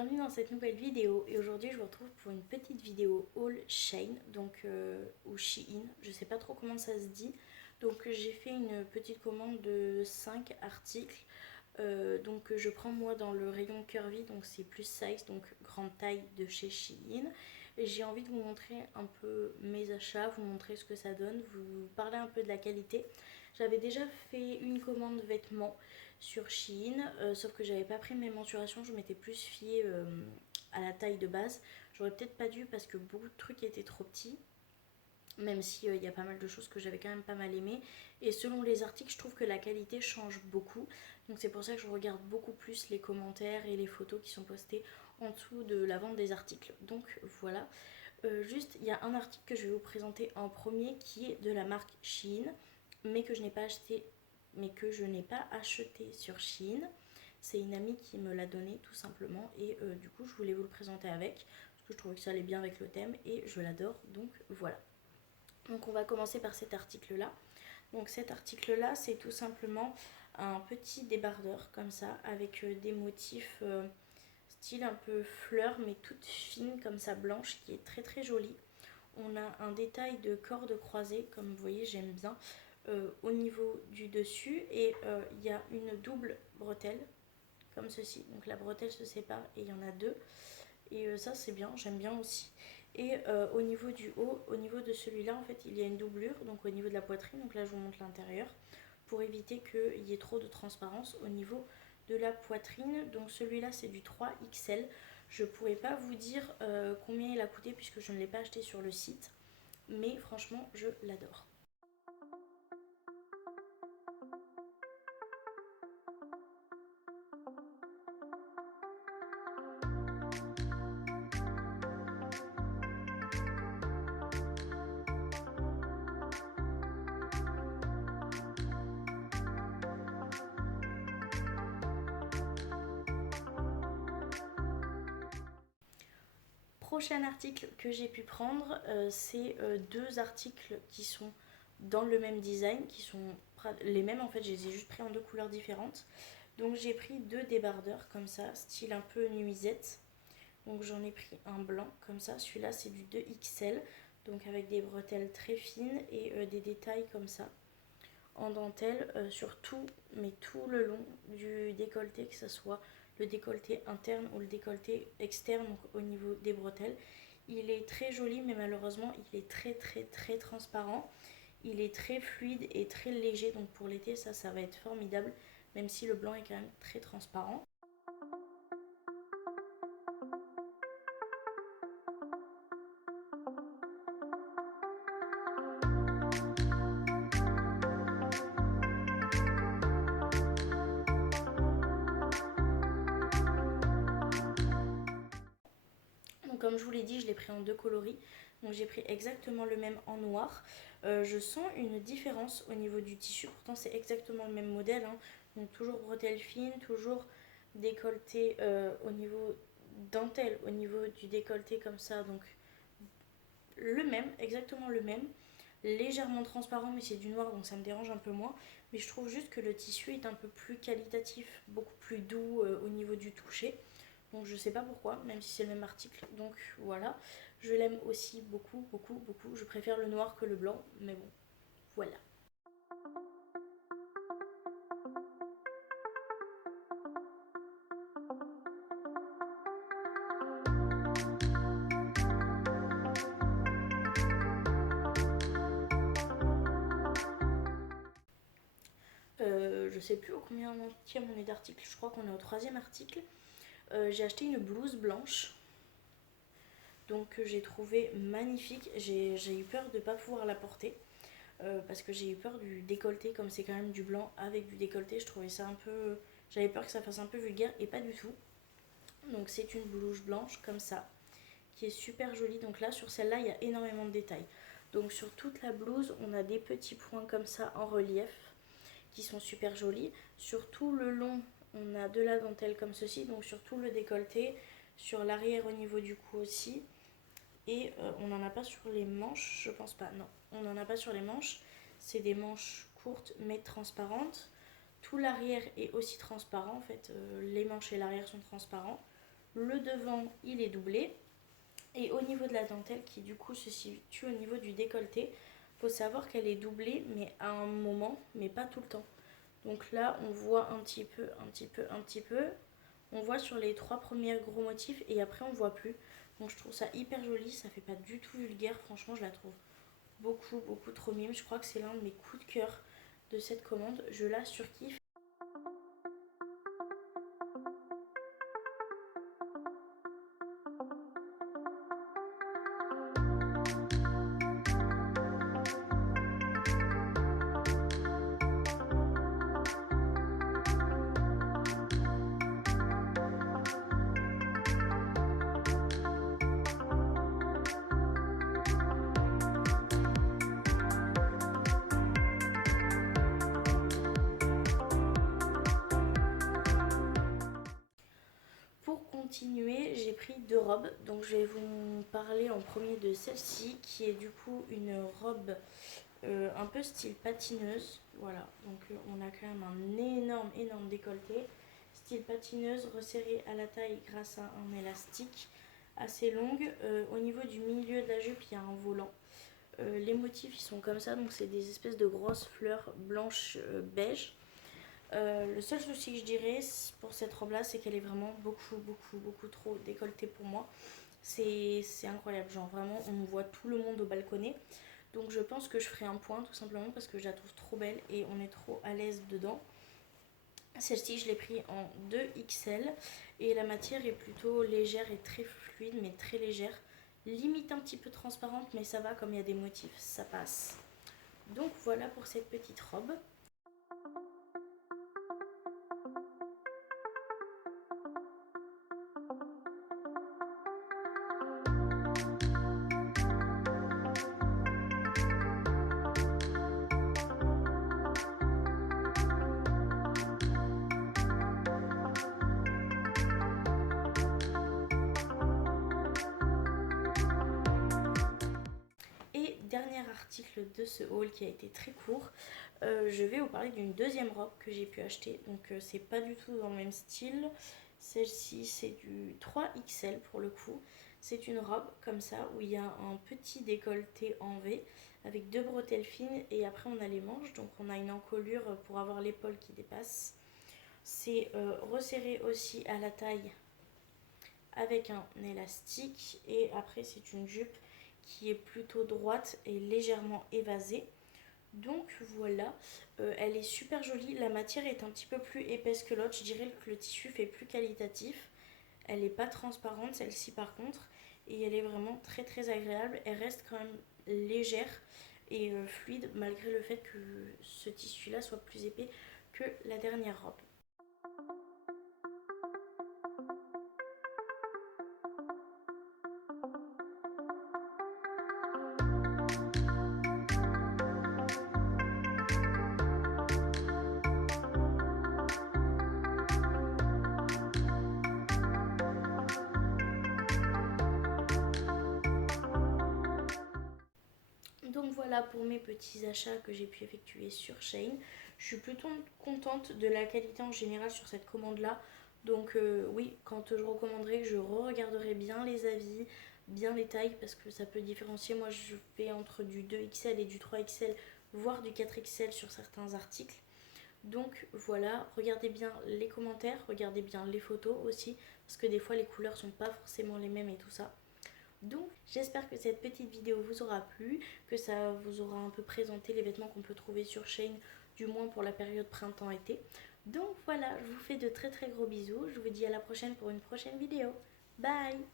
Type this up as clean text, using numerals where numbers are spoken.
bienvenue dans cette nouvelle vidéo et aujourd'hui je vous retrouve pour une petite vidéo haul Shein ou Shein, je sais pas trop comment ça se dit. Donc j'ai fait une petite commande de 5 articles. Je prends moi dans le rayon curvy, donc c'est plus size, donc grande taille de chez Shein. Et j'ai envie de vous montrer un peu mes achats, vous montrer ce que ça donne, vous parler un peu de la qualité. J'avais déjà fait une commande vêtements sur Shein, sauf que j'avais pas pris mes mensurations, je m'étais plus fiée à la taille de base. J'aurais peut-être pas dû parce que beaucoup de trucs étaient trop petits, même si y a pas mal de choses que j'avais quand même pas mal aimé. Et selon les articles, je trouve que la qualité change beaucoup. Donc c'est pour ça que je regarde beaucoup plus les commentaires et les photos qui sont postées en dessous de la vente des articles. Donc voilà. Juste, il y a un article que je vais vous présenter en premier qui est de la marque Shein, mais que je n'ai pas acheté, sur Shein. C'est une amie qui me l'a donné tout simplement et du coup je voulais vous le présenter avec parce que je trouvais que ça allait bien avec le thème et je l'adore, donc voilà. Donc on va commencer par cet article là. Donc cet article là c'est tout simplement un petit débardeur comme ça avec des motifs style un peu fleur mais toute fine comme ça, blanche, qui est très très jolie. On a un détail de corde croisée, comme vous voyez j'aime bien, au niveau du dessus, et il y a une double bretelle comme ceci, donc la bretelle se sépare et il y en a deux, et ça c'est bien, j'aime bien aussi. Et au niveau du haut, au niveau de celui-là en fait il y a une doublure, donc au niveau de la poitrine, donc là je vous montre l'intérieur pour éviter qu'il y ait trop de transparence au niveau de la poitrine. Donc celui-là c'est du 3XL. Je pourrais pas vous dire combien il a coûté puisque je ne l'ai pas acheté sur le site, mais franchement je l'adore. Prochain article que j'ai pu prendre, c'est deux articles qui sont dans le même design, qui sont les mêmes en fait, je les ai juste pris en deux couleurs différentes. Donc j'ai pris deux débardeurs comme ça, style un peu nuisette. Donc j'en ai pris un blanc comme ça, celui-là c'est du 2XL, donc avec des bretelles très fines et des détails comme ça en dentelle sur tout, mais tout le long du décolleté, que ce soit le décolleté interne ou le décolleté externe, donc au niveau des bretelles. Il est très joli, mais malheureusement il est très très très transparent. Il est très fluide et très léger, donc pour l'été ça va être formidable, même si le blanc est quand même très transparent. Donc comme je vous l'ai dit, je l'ai pris en deux coloris. Donc j'ai pris exactement le même en noir. Je sens une différence au niveau du tissu, pourtant c'est exactement le même modèle, hein. Donc toujours bretelle fine, toujours décolleté au niveau dentelle, au niveau du décolleté comme ça. Donc le même, exactement le même. Légèrement transparent, mais c'est du noir donc ça me dérange un peu moins. Mais je trouve juste que le tissu est un peu plus qualitatif, beaucoup plus doux au niveau du toucher. Donc je sais pas pourquoi, même si c'est le même article. Donc voilà, je l'aime aussi beaucoup, beaucoup, beaucoup. Je préfère le noir que le blanc, mais bon, voilà. Je sais plus au combien on est d'articles, je crois qu'on est au troisième article. J'ai acheté une blouse blanche, donc que j'ai trouvé magnifique. J'ai eu peur de ne pas pouvoir la porter. Parce que j'ai eu peur du décolleté, comme c'est quand même du blanc avec du décolleté, je trouvais ça un peu... J'avais peur que ça fasse un peu vulgaire et pas du tout. Donc c'est une blouse blanche comme ça, qui est super jolie. Donc là sur celle-là il y a énormément de détails. Donc sur toute la blouse on a des petits points comme ça en relief qui sont super jolis. Sur tout le long on a de la dentelle comme ceci, donc sur tout le décolleté, sur l'arrière au niveau du cou aussi. Et on n'en a pas sur les manches, je pense pas, non, on n'en a pas sur les manches. C'est des manches courtes mais transparentes. Tout l'arrière est aussi transparent en fait, les manches et l'arrière sont transparents. Le devant il est doublé. Et au niveau de la dentelle qui du coup se situe au niveau du décolleté, faut savoir qu'elle est doublée mais à un moment, mais pas tout le temps. Donc là on voit un petit peu, un petit peu, un petit peu. On voit sur les 3 premiers gros motifs et après on voit plus. Donc je trouve ça hyper joli, ça fait pas du tout vulgaire, franchement je la trouve beaucoup beaucoup trop mime. Je crois que c'est l'un de mes coups de cœur de cette commande, je la surkiffe. Pour continuer, j'ai pris 2 robes. Donc je vais vous parler en premier de celle-ci qui est du coup une robe un peu style patineuse. Voilà, donc on a quand même un énorme décolleté. Style patineuse resserré à la taille grâce à un élastique assez longue. Au niveau du milieu de la jupe, il y a un volant. Les motifs ils sont comme ça, donc c'est des espèces de grosses fleurs blanches beige. Le seul souci que je dirais pour cette robe là, c'est qu'elle est vraiment beaucoup trop décolletée pour moi. C'est incroyable, genre vraiment on voit tout le monde au balconnet. Donc je pense que je ferai un point tout simplement parce que je la trouve trop belle et on est trop à l'aise dedans. Celle-ci je l'ai pris en 2XL et la matière est plutôt légère et très fluide mais très légère. Limite un petit peu transparente mais ça va, comme il y a des motifs, ça passe. Donc voilà pour cette petite robe. Et dernier article de ce haul qui a été très court, je vais vous parler d'une deuxième robe que j'ai pu acheter. Donc c'est pas du tout dans le même style. Celle-ci c'est du 3XL pour le coup. C'est une robe comme ça où il y a un petit décolleté en V avec 2 bretelles fines et après on a les manches. Donc on a une encolure pour avoir l'épaule qui dépasse. C'est resserré aussi à la taille avec un élastique et après c'est une jupe qui est plutôt droite et légèrement évasée. Donc voilà, elle est super jolie. La matière est un petit peu plus épaisse que l'autre. Je dirais que le tissu fait plus qualitatif. Elle n'est pas transparente celle-ci par contre. Et elle est vraiment très agréable. Elle reste quand même légère et fluide malgré le fait que ce tissu là soit plus épais que la dernière robe. Donc voilà pour mes petits achats que j'ai pu effectuer sur Shein. Je suis plutôt contente de la qualité en général sur cette commande là. Donc oui, quand je recommanderais, je re-regarderai bien les avis, bien les tailles parce que ça peut différencier. Moi je fais entre du 2XL et du 3XL, voire du 4XL sur certains articles. Donc voilà, regardez bien les commentaires, regardez bien les photos aussi parce que des fois les couleurs sont pas forcément les mêmes et tout ça. Donc j'espère que cette petite vidéo vous aura plu, que ça vous aura un peu présenté les vêtements qu'on peut trouver sur Shein, du moins pour la période printemps-été. Donc voilà, je vous fais de très gros bisous, je vous dis à la prochaine pour une prochaine vidéo. Bye!